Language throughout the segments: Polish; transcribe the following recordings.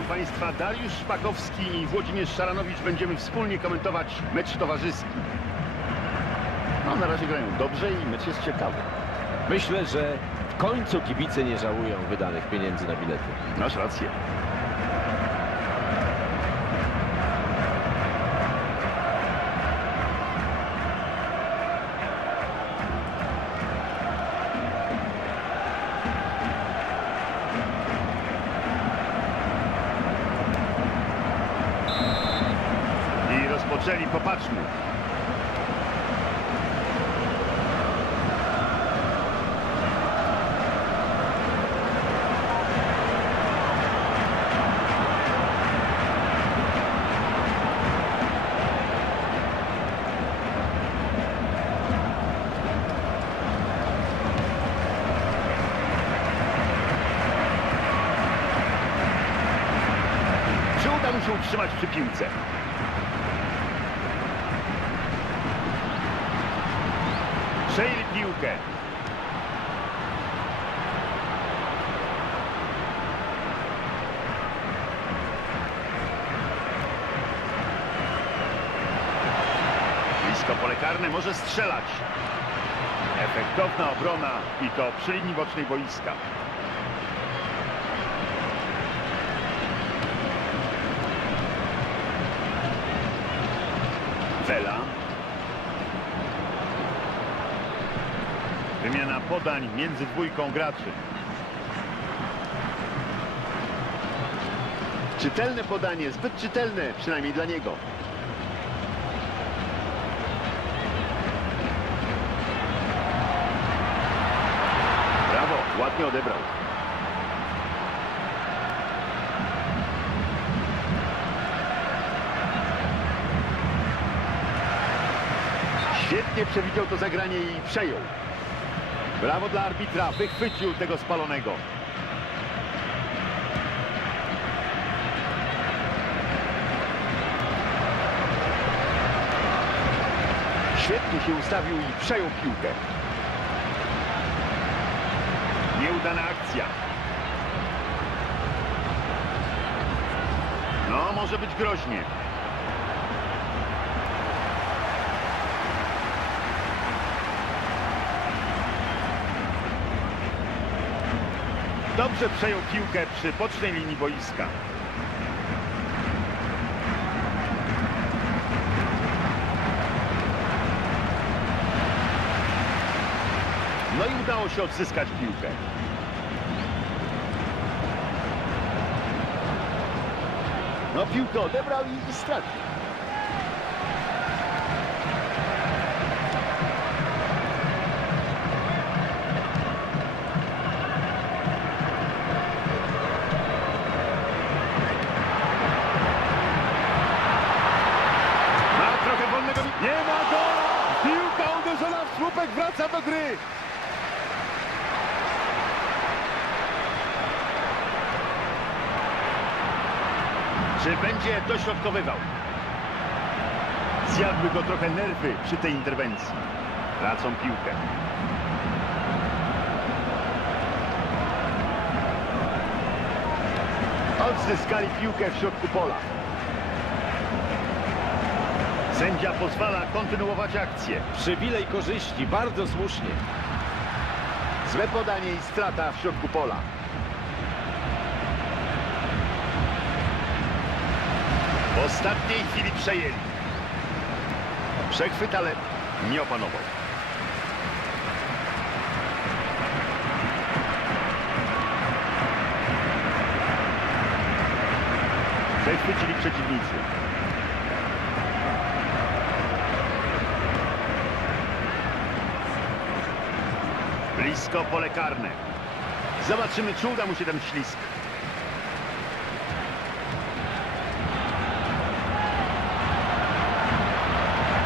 Witają Państwa Dariusz Szpakowski i Włodzimierz Szaranowicz. Będziemy wspólnie komentować mecz towarzyski. No, na razie grają dobrze i mecz jest ciekawy. Myślę, że w końcu kibice nie żałują wydanych pieniędzy na bilety. Masz rację. Rozpoczęli, popatrzmy. Utrzymać przy piłce? Przejęli piłkę. Blisko pole karne może strzelać. Efektowna obrona i to przy linii bocznej boiska. Vela. Wymiana podań między dwójką graczy. Czytelne podanie, zbyt czytelne, przynajmniej dla niego. Brawo, ładnie odebrał. Świetnie przewidział to zagranie i przejął. Brawo dla arbitra, wychwycił tego spalonego. Świetnie się ustawił i przejął piłkę. Nieudana akcja. No, może być groźnie. Dobrze przejął piłkę przy bocznej linii boiska. No i udało się odzyskać piłkę. No piłkę odebrał i, stracił. Ma trochę wolnego... mi- Nie ma go! Piłka uderzona w słupek wraca do gry. Czy będzie dośrodkowywał? Zjadły go trochę nerwy przy tej interwencji. Tracą piłkę. Odzyskali piłkę w środku pola. Sędzia pozwala kontynuować akcję. Przywilej korzyści, bardzo słusznie. Złe podanie i strata w środku pola. W ostatniej chwili przejęli. Przechwyt, ale nie opanował. Przechwycili przeciwnicy. Blisko pole karne. Zobaczymy, czy uda mu się ten ślisk.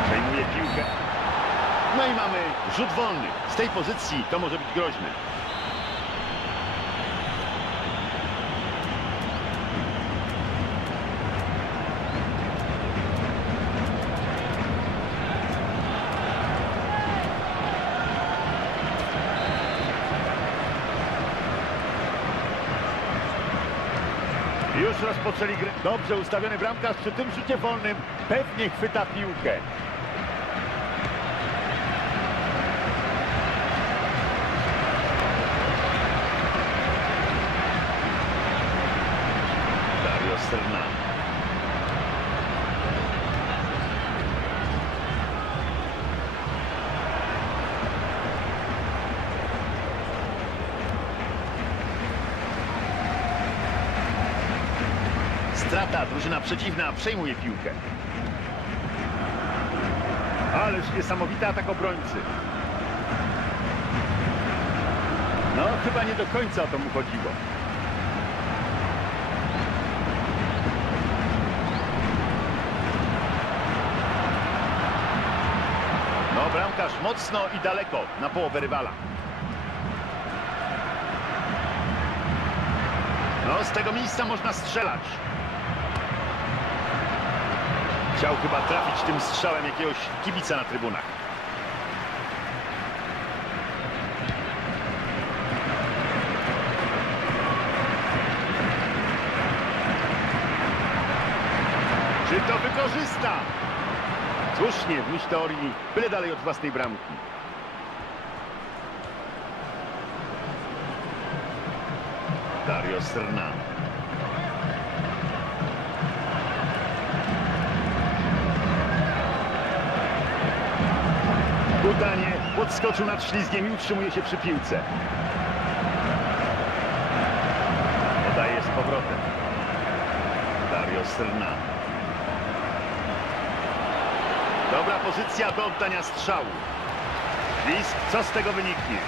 Przejmuje piłkę. No i mamy rzut wolny. Z tej pozycji to może być groźne. Już rozpoczęli grę. Dobrze ustawiony bramkarz przy tym rzucie wolnym pewnie chwyta piłkę. Dario Serna. Strata, drużyna przeciwna przejmuje piłkę. Ależ niesamowity atak obrońcy. No, chyba nie do końca o to mu chodziło. No, bramkarz mocno i daleko na połowę rywala. No, z tego miejsca można strzelać. Chciał chyba trafić tym strzałem jakiegoś kibica na trybunach. Czy to wykorzysta? Słusznie, w myśl teorii, byle dalej od własnej bramki. Dario Serna. Udanie podskoczył nad ślizgiem i utrzymuje się przy piłce. Podaje z powrotem. Dario Serna. Dobra pozycja do oddania strzału. Ślizg, co z tego wyniknie?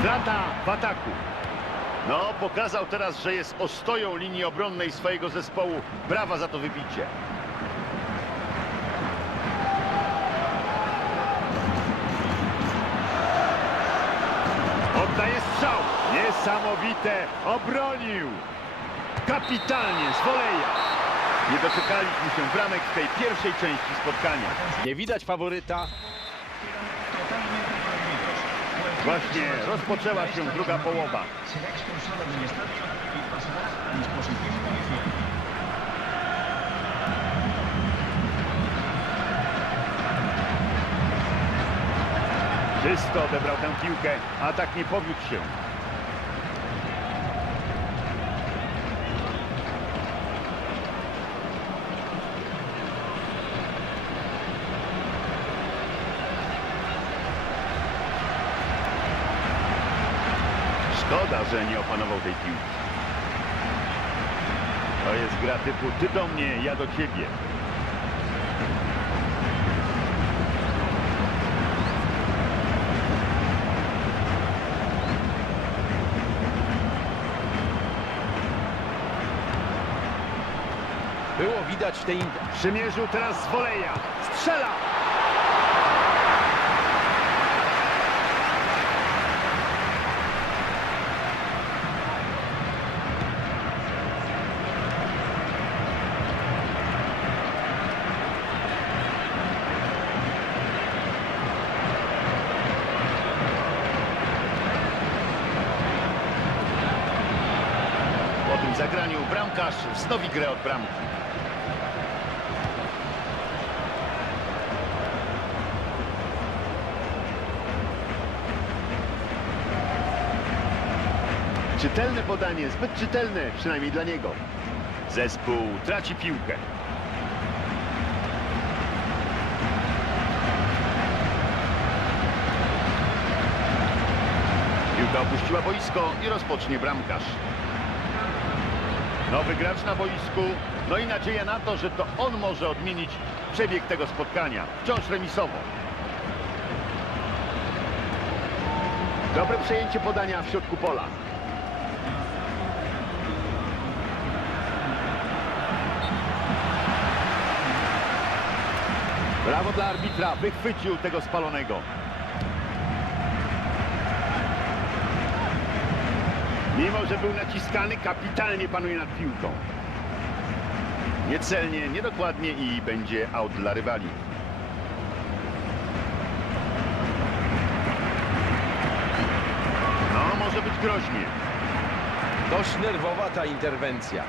Strata w ataku. No, pokazał teraz, że jest ostoją linii obronnej swojego zespołu. Brawa za to wybicie. Oddaje strzał. Niesamowite. Obronił. Kapitalnie, z woleja. Nie doczekaliśmy się bramek w tej pierwszej części spotkania. Nie widać faworyta. Właśnie rozpoczęła się druga połowa. Czysto odebrał tę piłkę, a tak nie powiódł się. Że nie opanował tej piłki. To jest gra typu ty do mnie, ja do ciebie. Było widać w tej... Przymierzył teraz z woleja. Strzela! Po tym zagraniu bramkarz wznowi grę od bramki. Czytelne podanie, zbyt czytelne, przynajmniej dla niego. Zespół traci piłkę. Piłka opuściła boisko i rozpocznie bramkarz. Nowy gracz na boisku, no i nadzieja na to, że to on może odmienić przebieg tego spotkania. Wciąż remisowo. Dobre przejęcie podania w środku pola. Brawo dla arbitra, wychwycił tego spalonego. Mimo, że był naciskany, kapitalnie panuje nad piłką. Niecelnie, niedokładnie i będzie out dla rywali. No, może być groźnie. Dość nerwowa ta interwencja.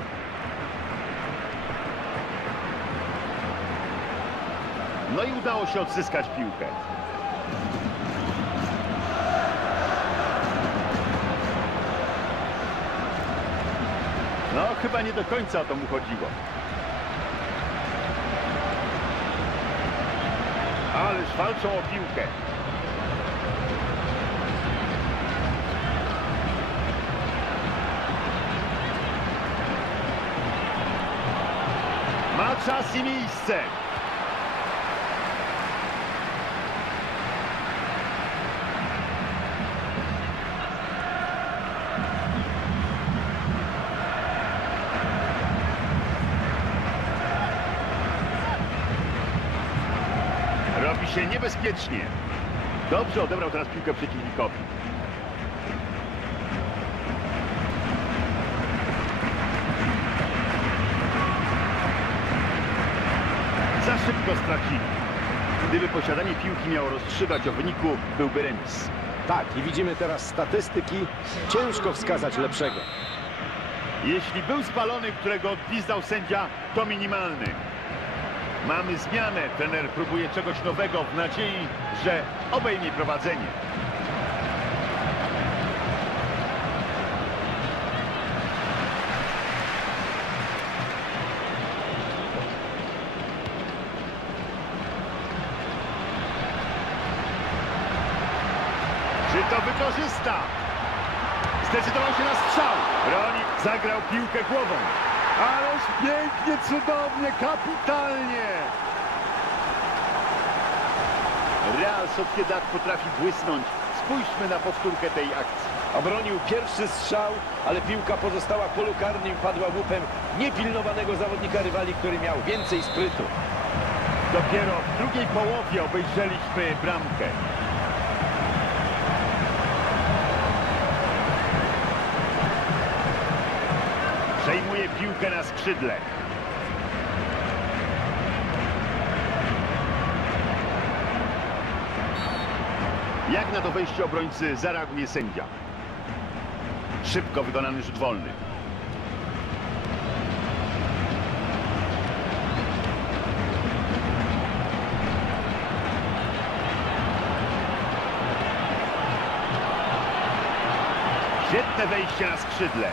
No i udało się odzyskać piłkę. Chyba nie do końca o to mu chodziło. Ależ walczą o piłkę. Ma czas i miejsce. Się niebezpiecznie. Dobrze odebrał teraz piłkę przeciwnikowi. Za szybko stracili. Gdyby posiadanie piłki miało rozstrzygać o wyniku, byłby remis. Tak, i widzimy teraz statystyki. Ciężko wskazać lepszego. Jeśli był spalony, którego odgwizdał sędzia, to minimalny. Mamy zmianę. Trener próbuje czegoś nowego w nadziei, że obejmie prowadzenie. Czy to wykorzysta? Zdecydował się na strzał. Rolik zagrał piłkę głową. Ależ pięknie, cudownie, kapitalnie. Real Sociedad potrafi błysnąć. Spójrzmy na powtórkę tej akcji. Obronił pierwszy strzał, ale piłka pozostała w polu karnym, padła łupem niepilnowanego zawodnika rywali, który miał więcej sprytu. Dopiero w drugiej połowie obejrzeliśmy bramkę. Przejmuje piłkę na skrzydle. Jak na to wejście obrońcy zareaguje sędzia? Szybko wykonany rzut wolny. Świetne wejście na skrzydle.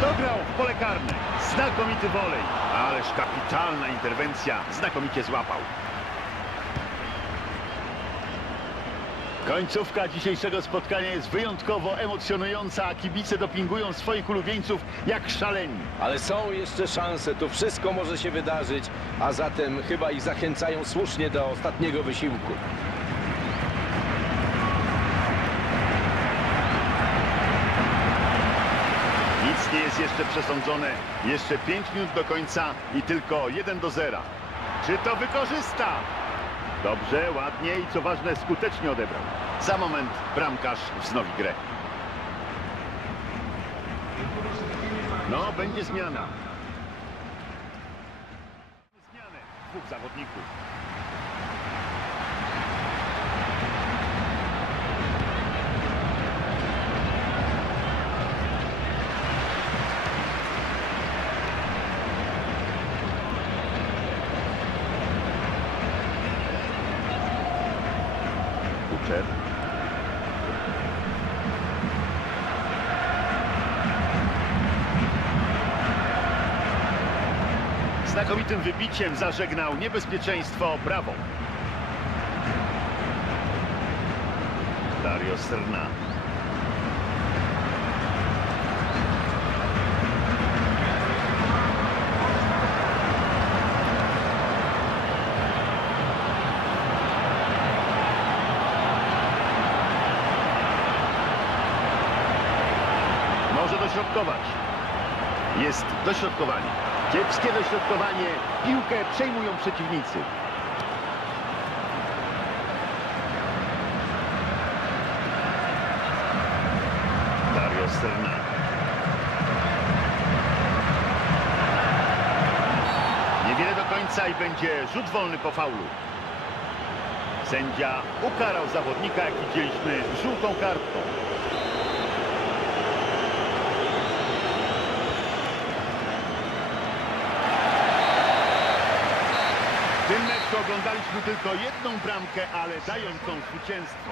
Dograł w pole karne. Znakomity wolej. Ależ kapitalna interwencja. Znakomicie złapał. Końcówka dzisiejszego spotkania jest wyjątkowo emocjonująca, a kibice dopingują swoich ulubieńców jak szaleni. Ale są jeszcze szanse, tu wszystko może się wydarzyć, a zatem chyba ich zachęcają słusznie do ostatniego wysiłku. Nic nie jest jeszcze przesądzone. Jeszcze 5 minut do końca i tylko 1 do 0. Czy to wykorzysta? Dobrze, ładnie i co ważne skutecznie odebrał. Za moment bramkarz wznowi grę. No, będzie zmiana. Zmianę dwóch zawodników. Znakomitym wybiciem zażegnał niebezpieczeństwo brawą. Dario Serna. Może dośrodkować. Jest dośrodkowanie. Kiepskie dośrodkowanie. Piłkę przejmują przeciwnicy. Dario Serna. Niewiele do końca i będzie rzut wolny po faulu. Sędzia ukarał zawodnika, jak widzieliśmy, żółtą kartką. W tym meczu oglądaliśmy tylko jedną bramkę, ale dającą zwycięstwo.